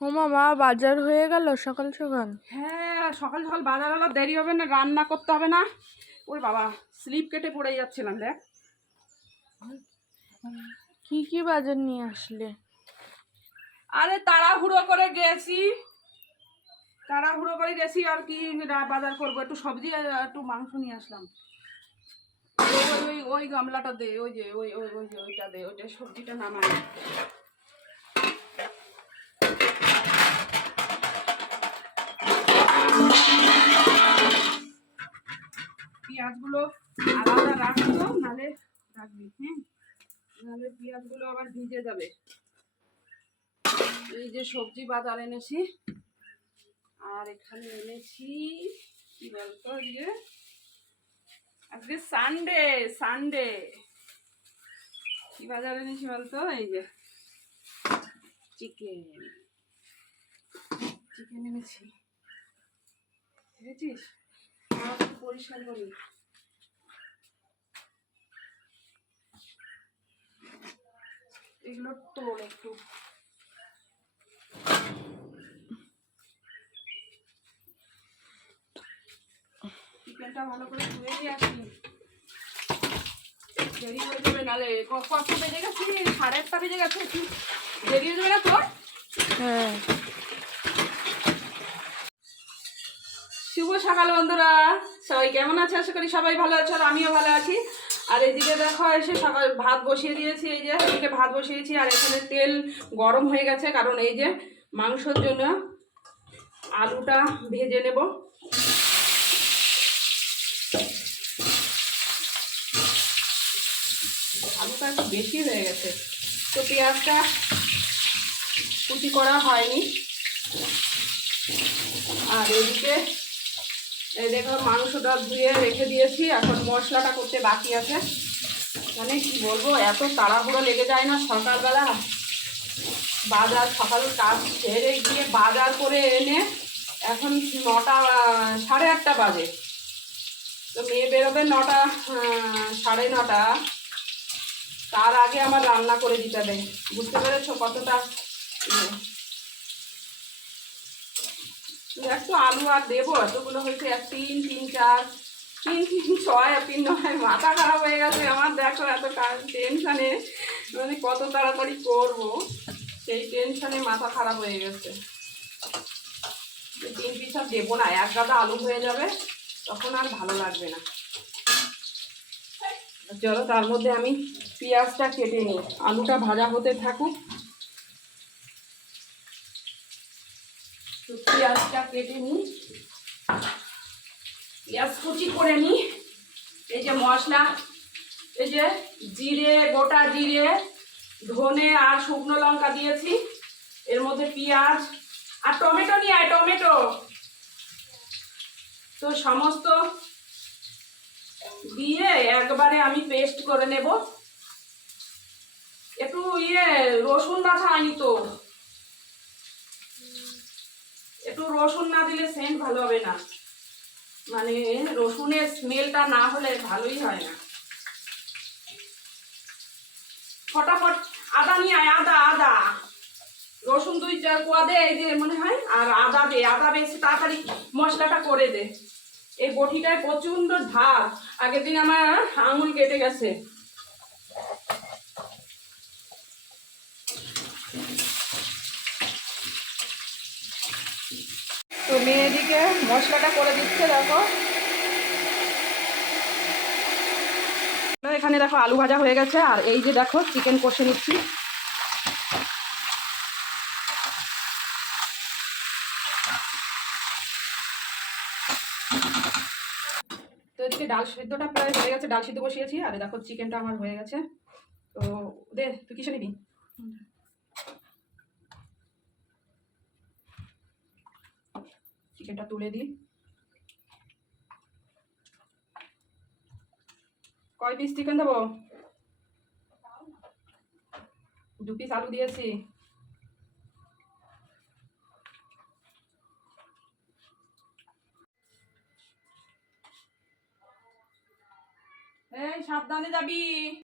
ওমা মা, বাজার হয়ে গেল সকাল সকাল? হ্যাঁ, সকাল সকাল বাজার হলো, দেরি হবে না, রান্না করতে হবে না। ওই বাবা, স্লিপ কেটে পড়ে যাচ্ছিলাম। দেখ কি কি বাজার নিয়ে আসলে? আরে তাড়াহুড়ো করে গেছি আর কি বাজার করবো, একটু সবজি আর একটু মাংস নিয়ে আসলাম। ওই ওই ওই গামলাটা দে, ওই যে ওই ওই ওই যে ওইটা দে, ওইটা সবজিটা নামাই। পেঁয়াজগুলো আলাদা রাখবো, নাহলে রাখবি, হ্যাঁ, নাহলে পেঁয়াজগুলো আবার ভিজে যাবে। এই যে সবজি বাজার এনেছি, আর এখানে এনেছি কি বলতো, যে আজকে সানডে সানডে কি বাজার এনেছি বলতো, এই যে চিকেন চিকেন এনেছি, বুঝেছিস? পরিষ্কার করি। এগুলো তোল একটু। চিকেনটা ভালো করে ধুয়ে দিয়ে আসি, দেরি হয়ে যাবে, নাহলে কত বেজে গেছি, 8:30 বেজে গেছে, একটু দেরি হয়ে যাবে না তোর? হ্যাঁ। শুভ সকাল বন্ধুরা, সবাই কেমন আছে? আশা করি সবাই ভালো আছে, আর আমিও ভালো আছি। আর এদিকে দেখো, এসে সকাল ভাত বসিয়ে দিয়েছি, এই যে এদিকে ভাত বসিয়েছি, আর এখানে তেল গরম হয়ে গেছে, কারণ এই যে মাংসর জন্য আলুটা ভেজে নেব। আলুটা একটু বেশি হয়ে গেছে, তো পেঁয়াজটা কুচি করা হয়নি। আর এদিকে এই দেখো, মাংসটা ধুয়ে রেখে দিয়েছি, এখন মশলাটা করতে বাকি আছে। মানে কি বলবো, এত তাড়াহুড়ো লেগে যায় না সকালবেলা। বাজার সকাল কাজ ছেড়ে গিয়ে বাজার করে এনে এখন 9টা 8:30 বাজে, তো মেয়ে বেরোবে 9টা 9:30। তার আগে আমার রান্না করে দিতে হবে, বুঝতে পেরেছো কতটা? একটু আলু আর দেবো, এতগুলো হয়েছে, 1 3 3 4 3 3 6 আর 3 9, মাথা খারাপ হয়ে গেছে আমার। দেখো এত টেনশানে, মানে কত তাড়াতাড়ি করবো সেই টেনশানে মাথা খারাপ হয়ে গেছে। 3 পিস আর দেবো না, 1 গাদা আলু হয়ে যাবে, তখন আর ভালো লাগবে না। চলো, তার মধ্যে আমি পেঁয়াজটা কেটে নিই, আলুটা ভাজা হতে থাকুক। তো পেঁয়াজটা কেটে নিই, পেঁয়াজ কুচি করে নিই। এই যে মশলা, এই যে জিরে, গোটা জিরে, ধনে আর শুকনো লঙ্কা দিয়েছি, এর মধ্যে পেঁয়াজ আর টমেটো নিয়ে আয়, টমেটো। তো সমস্ত দিয়ে একবারে আমি পেস্ট করে নেব। একটু রসুন বাটা হয়নি তো, একটু রসুন না দিলে সেন্ট ভালো হবে না, মানে রসুনের স্মেলটা না হলে ভালোই হয় না। ফটাফট আদা নিয়ে আয়, আদা আদা, রসুন 2-4 কোয়া দে, এই যে মনে হয়, আর আদা দে, আদা বেশি তাড়াতাড়ি মশলাটা করে দে। এই বটিটায় প্রচন্ড ধার, আগের দিন আমার আঙুল কেটে গেছে। তো মেয়েদিকে মশলাটা করে দিচ্ছে, দেখো। এখানে দেখো আলু ভাজা হয়ে গেছে, আর এই যে দেখো চিকেন কষে নিচ্ছি। তো এদিকে ডাল সিদ্ধটা প্রায় হয়ে গেছে, ডাল সিদ্ধ বসিয়েছি, আর দেখো চিকেনটা আমার হয়ে গেছে। তো দে, তুই কিসে নিবি? চিকেনটা তুলে দিই। কয় পিস চিকেন দেবো? 2 পিস আলু দিয়েছি। এই সাবধানে যাবি।